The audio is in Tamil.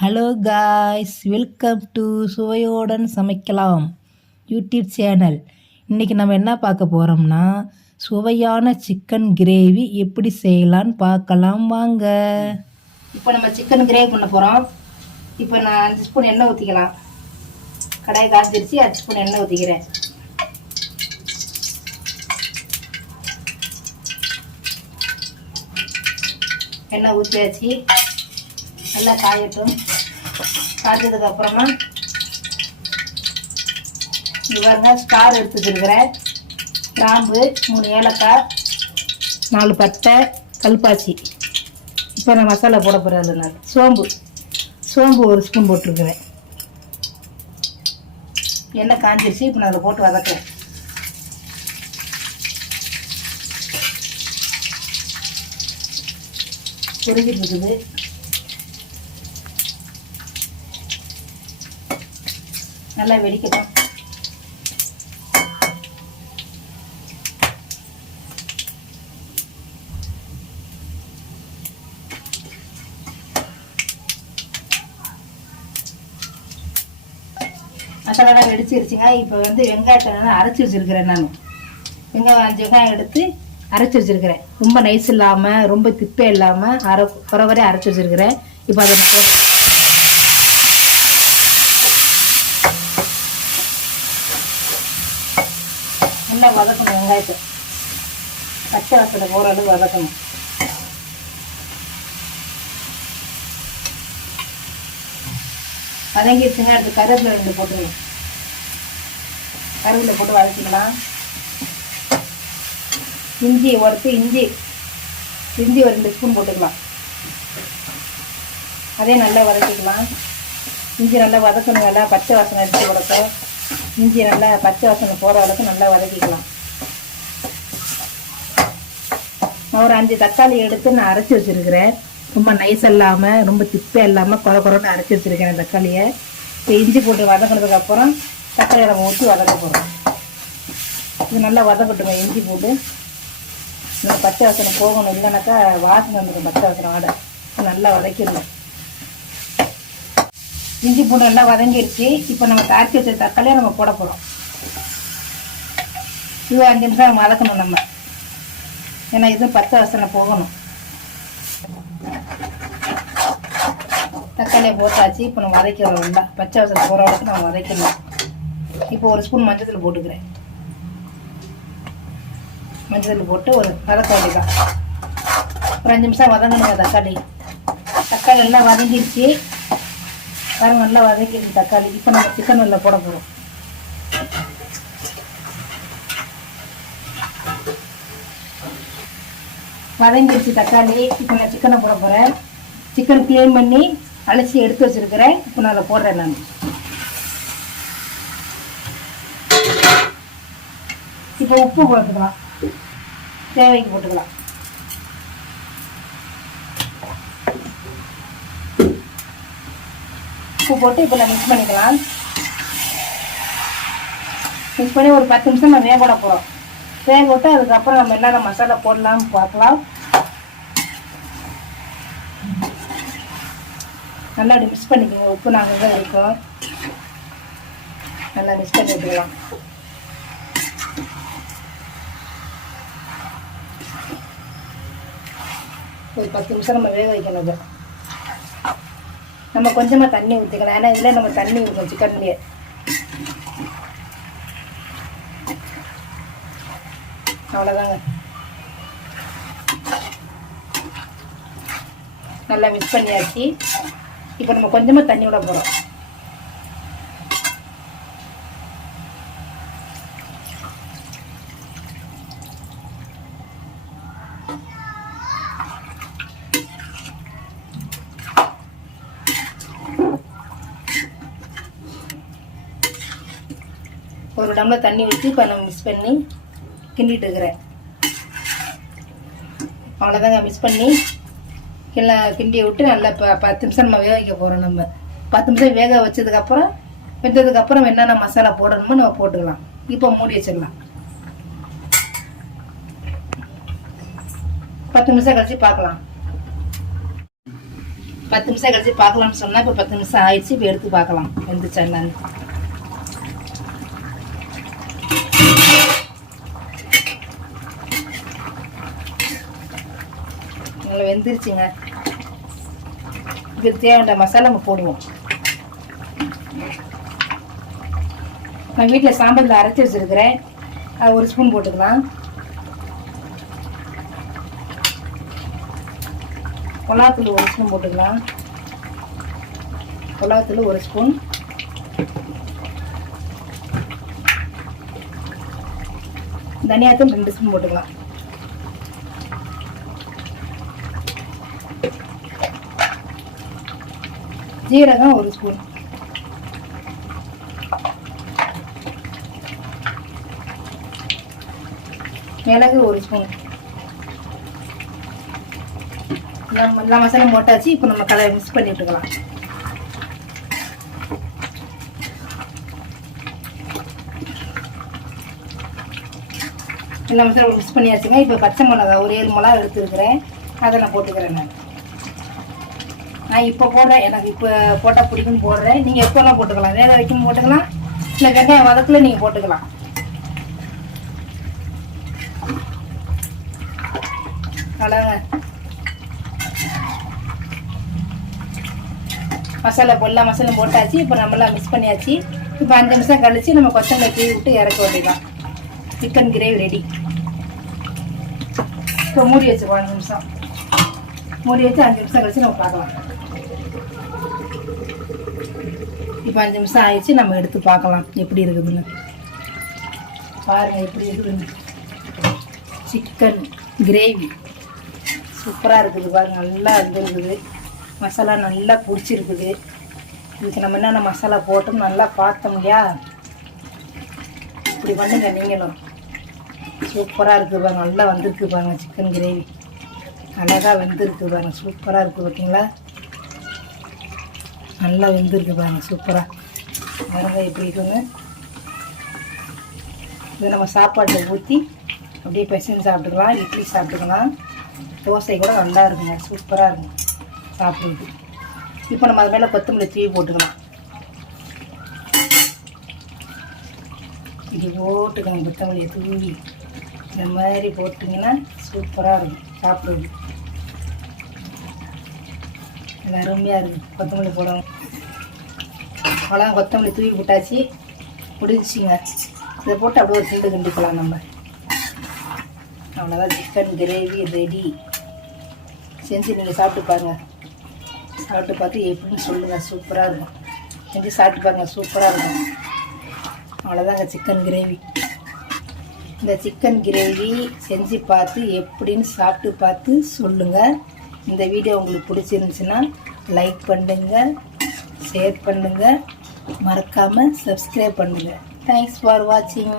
ஹலோ காய்ஸ், வெல்கம் டு சுவையோடன் சமைக்கலாம் யூடியூப் சேனல். இன்றைக்கி நம்ம என்ன பார்க்க போகிறோம்னா, சுவையான சிக்கன் கிரேவி எப்படி செய்யலான்னு பார்க்கலாம் வாங்க. இப்போ நம்ம சிக்கன் கிரேவி பண்ண போகிறோம். இப்போ நான் 5 ஸ்பூன் எண்ணெய் ஊற்றிக்கலாம். கடாய் காய்ச்சிருச்சு, 5 ஸ்பூன் எண்ணெய் ஊற்றிக்கிறேன். எண்ணெய் ஊற்றியாச்சு, நல்லா காயட்டும். காய்ச்சதுக்கு அப்புறமா இவங்க ஸ்டார் எடுத்து வச்சுருக்கிறேன். கிராம்பு, 3 ஏலக்காய், 4 பட்டை, கல்பாசி. இப்போ நான் மசாலா போட போகிறேன். நான் சோம்பு 1 ஸ்பூன் போட்டிருக்கிறேன். எண்ணெய் காஞ்சிருச்சு, இப்போ நான் அதை போட்டு வதக்கிறேன். உருகிட்டு இருக்குது. நல்லா வெடிக்கட்டும். மசாலாலாம் வெடிச்சிருச்சுங்க. இப்போ வெங்காயத்தை அரைச்சி வச்சுருக்கிறேன். நான் வெங்காயம் 5 வெங்காயம் எடுத்து அரைச்சி வச்சுருக்கிறேன். ரொம்ப நைஸ் இல்லாமல் ரொம்ப திப்பே இல்லாமல் குறை வரை அரைச்சி வச்சுருக்கிறேன். இப்போ அதை நல்லா வதக்கணும். வெங்காயத்தை பச்சை வாசனை போகிற அளவு வதக்கணும். வதங்கிடுச்சுங்க. அடுத்து கருவேப்பிலை 2 போட்டுருங்க. கருவேப்பிலை போட்டு வதக்கிக்கலாம். இஞ்சி உடச்சி இஞ்சி ஒரு 2 ஸ்பூன் போட்டுக்கலாம். அதே நல்லா வதக்கிக்கலாம். இஞ்சி நல்லா வதக்கணும். நல்லா பச்சை வாசனை எடுத்து வதக்க. இஞ்சி நல்லா பச்சை வாசனை போகிற அளவுக்கு நல்லா வதக்கிக்கலாம். நான் ஒரு 5 தக்காளி எடுத்து நான் அரைச்சி வச்சுருக்கிறேன். ரொம்ப நைஸ் இல்லாமல் ரொம்ப திப்பே இல்லாமல் குறைன்னு அரைச்சி வச்சுருக்கிறேன் தக்காளியை. இப்போ இஞ்சி போட்டு வதக்கினதுக்கப்புறம் தக்காளியை நம்ம ஊற்றி வதக்க போகிறோம். இது நல்லா வதக்கட்டுங்க. இஞ்சி போட்டு நல்லா பச்சை வாசனை போகணும். இல்லைனாக்கா வாசனை வந்துடும். பச்சை வாசனை ஆடை நல்லா வதக்கிடணும். இஞ்சி பூண்டு நல்லா வதங்கிடுச்சு. இப்போ நம்ம காய்ச்சி வச்ச தக்காளியை நம்ம போட போகிறோம். இது 5 நிமிஷம் வதக்கணும் நம்ம. ஏன்னா இது பச்சை வாசனை போகணும். தக்காளியை போட்டாச்சு. இப்போ நம்ம வதக்கிறோம். நல்லா பச்சை வாசனை போகிற அளவுக்கு நம்ம வதக்கணும். இப்போ 1 ஸ்பூன் மஞ்சள் போட்டுக்கிறேன். மஞ்சள் போட்டு ஒரு வதக்க வேண்டியதான். ஒரு 5 நிமிஷம் வதங்கணுங்க. தக்காளி நல்லா வதங்கிடுச்சு. பாருங்க, நல்லா வதக்கிடுச்சு தக்காளி. இப்போ நம்ம சிக்கன் நல்லா போட போகிறோம். வதங்கிடுச்சு தக்காளி. இப்போ நான் சிக்கனை போட போகிறேன். சிக்கன் க்ளீன் பண்ணி அலசி எடுத்து வச்சுருக்கிறேன். இப்போ நான் அதை போடுறேன். நான் இப்போ உப்பு போட்டுக்கலாம். தேவைக்கு போட்டுக்கலாம். உப்பு போட்டு இப்போ நான் மிக்ஸ் பண்ணிக்கலாம். மிக்ஸ் பண்ணி ஒரு 10 நிமிஷம் நம்ம வேக விட போகிறோம். வேக விட்டு அதுக்கப்புறம் நம்ம என்னென்ன மசாலா போடலாம்னு பார்க்கலாம். நல்லா அப்படி மிக்ஸ் பண்ணிக்கோங்க. உப்பு நாங்கள் தான் இருக்கும். நல்லா மிக்ஸ் பண்ணி விட்டுக்கலாம். ஒரு 10 நிமிஷம் நம்ம வேக வைக்கணும். நம்ம கொஞ்சமாக தண்ணி ஊற்றிக்கலாம். ஏன்னா இதில் நம்ம தண்ணி ஊற்றணும் சிக்கன்லேயே. அவ்வளோதாங்க. நல்லா மிக்ஸ் பண்ணியாச்சு. இப்போ நம்ம கொஞ்சமாக தண்ணி விட போகிறோம். ஒரு டம்ளர் தண்ணி ஊற்றி இப்போ நம்ம மிக்ஸ் பண்ணி கிண்டிட்டு இருக்கிறேன். அவ்வளோதாங்க. மிக்ஸ் பண்ணி கிண்டியை விட்டு நல்லா 10 நிமிஷம் நம்ம வேக வைக்க போகிறோம். நம்ம 10 நிமிஷம் வேக வச்சதுக்கப்புறம் வெந்ததுக்கப்புறம் என்னென்ன மசாலா போடணுமோ நம்ம போட்டுக்கலாம். இப்போ மூடி வச்சிடலாம். 10 நிமிஷம் கழிச்சு பார்க்கலாம். 10 நிமிஷம் கழிச்சு பார்க்கலாம்னு சொன்னால் இப்போ 10 நிமிஷம் ஆயிடுச்சு. இப்போ எடுத்து பார்க்கலாம் வெந்துச்சா என்னன்னு. நல்லா வெந்துருச்சுங்க. இப்போ தேவையான மசாலா நம்ம போடுவோம். நான் வீட்டில் சாம்பாரில் அரைச்சி வச்சுருக்கிறேன். அது 1 ஸ்பூன் போட்டுக்கலாம். மிளகாத்தூள் 1 ஸ்பூன் போட்டுக்கலாம். மிளகாத்தூள் 1 ஸ்பூன். தனியாத்தூள் 2 ஸ்பூன் போட்டுக்கலாம். ஜீரகம் 1 ஸ்பூன். மிளகு 1 ஸ்பூன். எல்லா மசாலும் போட்டாச்சு. இப்போ நம்ம கலரை மிக்ஸ் பண்ணி விட்டுக்கலாம். எல்லா மசாலும் மிக்ஸ் பண்ணியாச்சுங்க. இப்போ பச்சை மிளகா ஒரு 7 மிளகா எடுத்துருக்கிறேன். அதை நான் போட்டுக்கிறேன். நான் இப்போ போடுறேன். எனக்கு இப்போ போட்டால் பிடிக்குன்னு போடுறேன். நீங்கள் எப்போலாம் போட்டுக்கலாம். வேக வைக்கும் போட்டுக்கலாம், இல்லை வெங்காயம் வதக்குள்ள நீங்கள் போட்டுக்கலாம். அவ்வளோங்க. மசாலா எல்லா மசாலும் போட்டாச்சு. இப்போ நம்மளாம் மிக்ஸ் பண்ணியாச்சு. இப்போ 5 நிமிஷம் கழிச்சு நம்ம கொத்தமல்லி தூவி விட்டு இறக்க வேண்டியதான். Chicken gravy ready. இப்போ மூடி வச்சுக்கோ. 5 நிமிஷம் மூடி வச்சு 5 நிமிஷம் கழிச்சு நம்ம பார்க்கலாம். இப்போ 5 நிமிஷம் ஆயிடுச்சு. நம்ம எடுத்து பார்க்கலாம் எப்படி இருக்குதுன்னு. பாருங்கள் எப்படி இருக்குதுன்னு. சிக்கன் கிரேவி சூப்பராக இருக்குது பாருங்கள். நல்லா வந்துருக்குது. மசாலா நல்லா பிடிச்சிருக்குது. இதுக்கு நம்ம என்னென்ன மசாலா போட்டோம் நல்லா பார்த்தோம் இல்லையா. இப்படி பண்ணுங்க நீங்களும். சூப்பராக இருக்குது பாருங்க. நல்லா வந்திருக்கு பாருங்க. சிக்கன் கிரேவி அழகாக வெந்திருக்கு பாருங்க. சூப்பராக இருக்குது பார்த்தீங்களா. நல்லா வெந்திருக்கு பாருங்க. சூப்பராக பாருங்க எப்படி இருக்குங்க. இதை நம்ம சாப்பாட்டில் ஊற்றி அப்படியே பிசைஞ்சு சாப்பிட்டுக்கலாம். இட்லி சாப்பிட்டுக்கலாம். தோசை கூட நல்லா இருக்குங்க. சூப்பராக இருக்கும் சாப்பிடுறது. இப்போ நம்ம அது மேலே கொத்தமல்லி தூவி போட்டுக்கலாம். இப்படி போட்டுக்கோங்க. கொத்தமல்லியை தூவி இந்த மாதிரி போட்டிங்கன்னா சூப்பராக இருக்கும் சாப்பிடுறது. நல்லா அருமையாக இருக்குது. கொத்தமல்லி போடணும். அவ்வளோ கொத்தமல்லி தூவி போட்டாச்சு. பிடிச்சிங்க. இதை போட்டு அப்படியே ஒரு கிண்டு கிண்டிக்கலாம் நம்ம. அவ்வளோதான். Chicken gravy ready. செஞ்சு நீங்கள் சாப்பிட்டு பாருங்கள். சாப்பிட்டு பார்த்து எப்படின்னு சொல்லுங்கள். சூப்பராக இருக்கும். செஞ்சு சாப்பிட்டு பாருங்கள். சூப்பராக இருக்கும். அவ்வளோதாங்க சிக்கன் கிரேவி. இந்த சிக்கன் கிரேவி செஞ்சு பார்த்து எப்படின்னு சாப்பிட்டு பார்த்து சொல்லுங்கள். இந்த வீடியோ உங்களுக்கு பிடிச்சிருந்துச்சுன்னா லைக் பண்ணுங்கள், ஷேர் பண்ணுங்கள், மறக்காமல் சப்ஸ்கிரைப் பண்ணுங்கள். தேங்க்ஸ் ஃபார் வாட்சிங்.